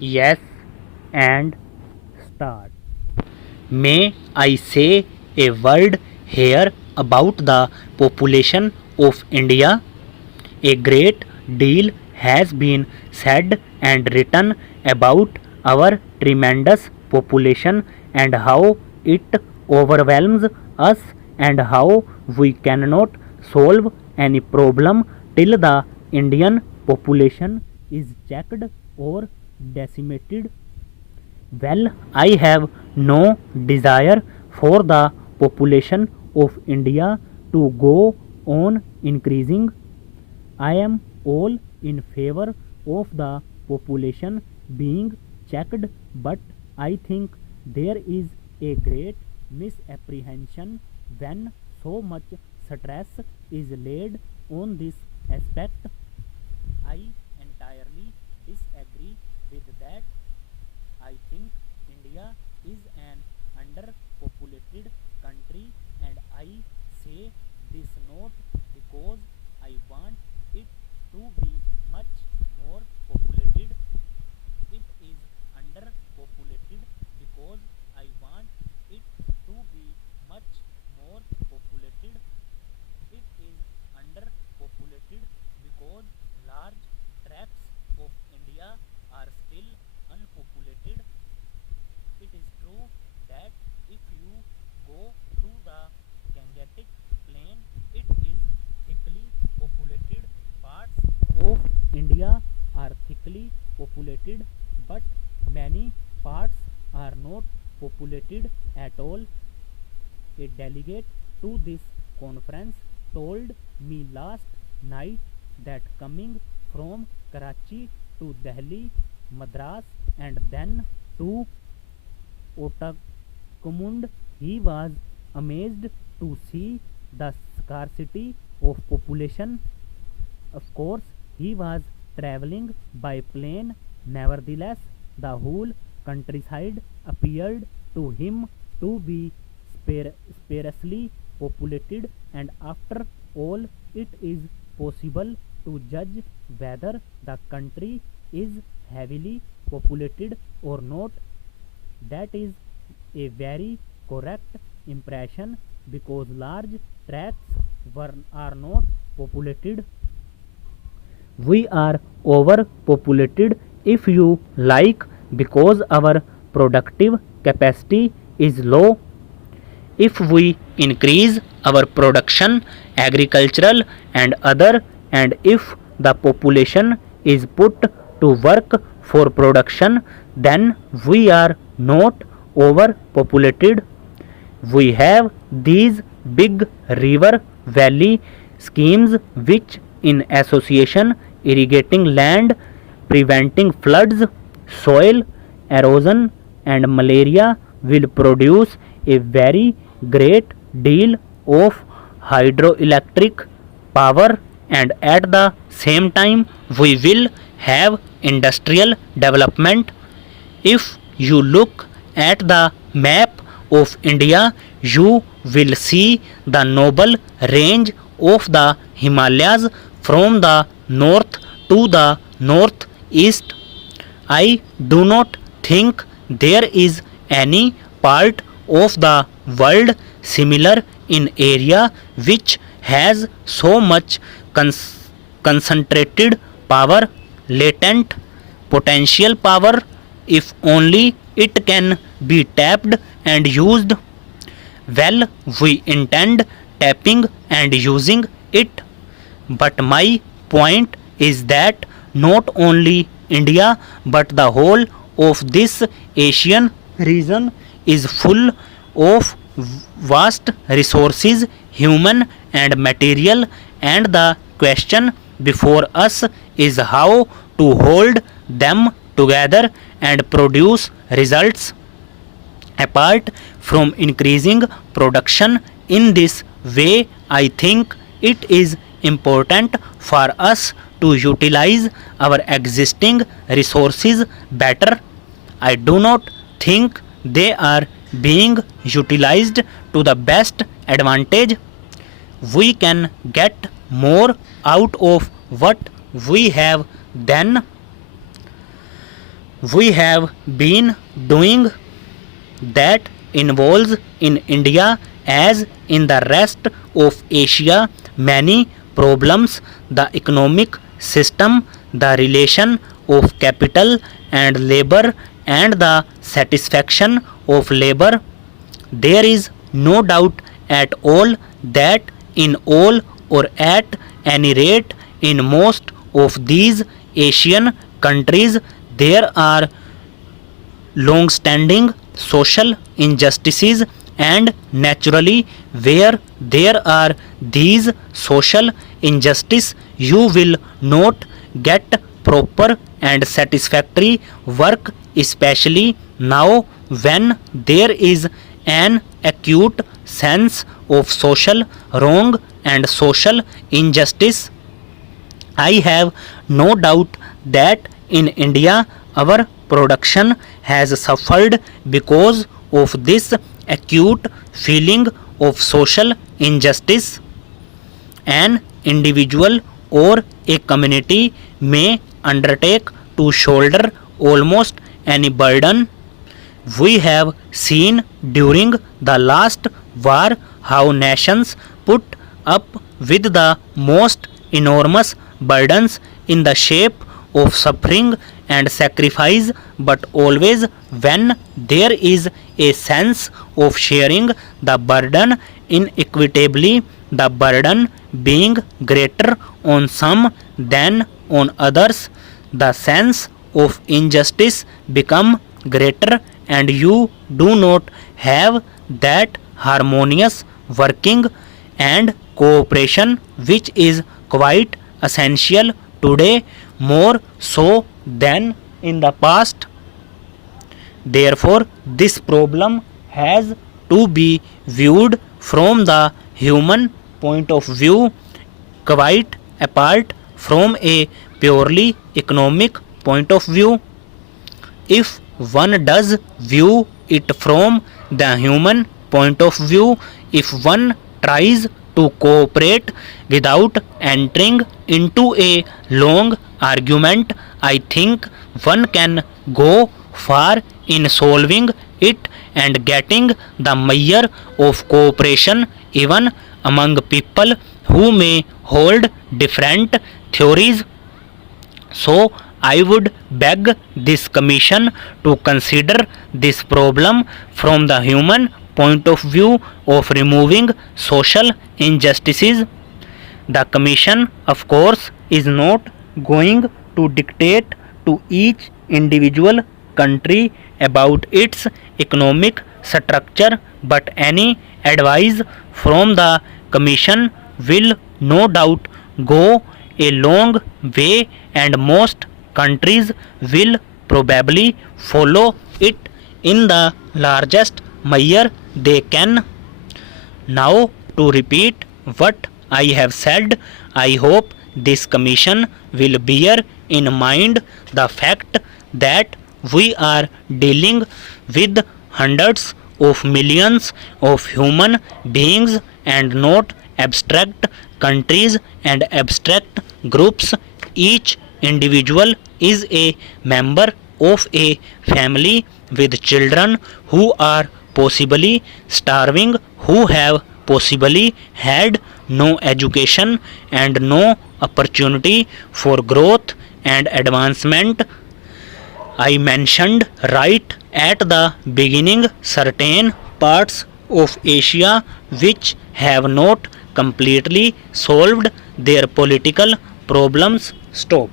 Yes, and start. May I say a word here about the population of India? A great deal has been said and written about our tremendous population and how it overwhelms us and how we cannot solve any problem till the Indian population is checked or decimated. Well, I have no desire for the population of India to go on increasing. I am all in favor of the population being checked, but I think there is a great misapprehension when so much stress is laid on this aspect. I entirely disagree with that. I think India is an underpopulated country, and I say this not because I want it to be much more populated. It is underpopulated because I want it to be much more populated. It is underpopulated because large tracts of India are still unpopulated. It is true that if you go to the Gangetic Plain, it is thickly populated. Parts of India are thickly populated, but many parts are not populated at all. A delegate to this conference told me last night that coming from Karachi to Delhi, Madras, and then to Otakamund, he was amazed to see the scarcity of population. Of course, he was traveling by plane. Nevertheless, the whole countryside appeared to him to be sparsely populated, and after all, it is possible to judge whether the country is heavily populated or not. That is a very correct impression because large tracts are not populated. We are overpopulated, if you like, because our productive capacity is low. If we increase our production, agricultural and other, and if the population is put to work for production, then we are not overpopulated. We have these big river valley schemes which, in association, irrigating land, preventing floods, soil erosion, and malaria, will produce a very great deal of hydroelectric power, and at the same time we will have industrial development. If you look at the map of India, you will see the noble range of the Himalayas from the north to the northeast. I do not think there is any part of the world similar in area which has so much concentrated power, latent potential power, if only it can be tapped and used. Well, we intend tapping and using it, but my point is that not only India but the whole of this Asian region is full of vast resources, human and material, and the question before us is how to hold them together and produce results. Apart from increasing production in this way, I think it is important for us to utilize our existing resources better. I do not think they are being utilized to the best advantage. We can get more out of what we have than we have been doing that involves in India as in the rest of Asia many problems, the economic system, the relation of capital and labor, and the satisfaction of labor. There is no doubt at all that in all or at any rate in most of these Asian countries there are long-standing social injustices, and naturally where there are these social injustices you will not get proper and satisfactory work, especially now when there is an acute sense of social wrong and social injustice. I have no doubt that in India our production has suffered because of this acute feeling of social injustice. An individual or a community may undertake to shoulder almost any burden. We have seen during the last war how nations put up with the most enormous burdens in the shape of suffering and sacrifice, but always when there is a sense of sharing the burden inequitably, the burden being greater on some than on others, the sense of injustice become greater, and you do not have that harmonious working and cooperation which is quite essential today more so than in the past. Therefore, this problem has to be viewed from the human point of view, quite apart from a purely economic point of view. If one does view it from the human point of view, if one tries to cooperate without entering into a long argument, I think one can go far in solving it and getting the measure of cooperation even among people who may hold different theories. So I would beg this commission to consider this problem from the human point of view of removing social injustices. The commission, of course, is not going to dictate to each individual country about its economic structure, but any advice from the commission will no doubt go a long way, and most countries will probably follow it in the largest measure they can. Now, to repeat what I have said, I hope this commission will bear in mind the fact that we are dealing with hundreds of millions of human beings and not abstract countries and abstract groups. Each individual is a member of a family with children who are possibly starving, who have possibly had no education and no opportunity for growth and advancement. I mentioned right at the beginning certain parts of Asia which have not completely solved their political problems. Stop.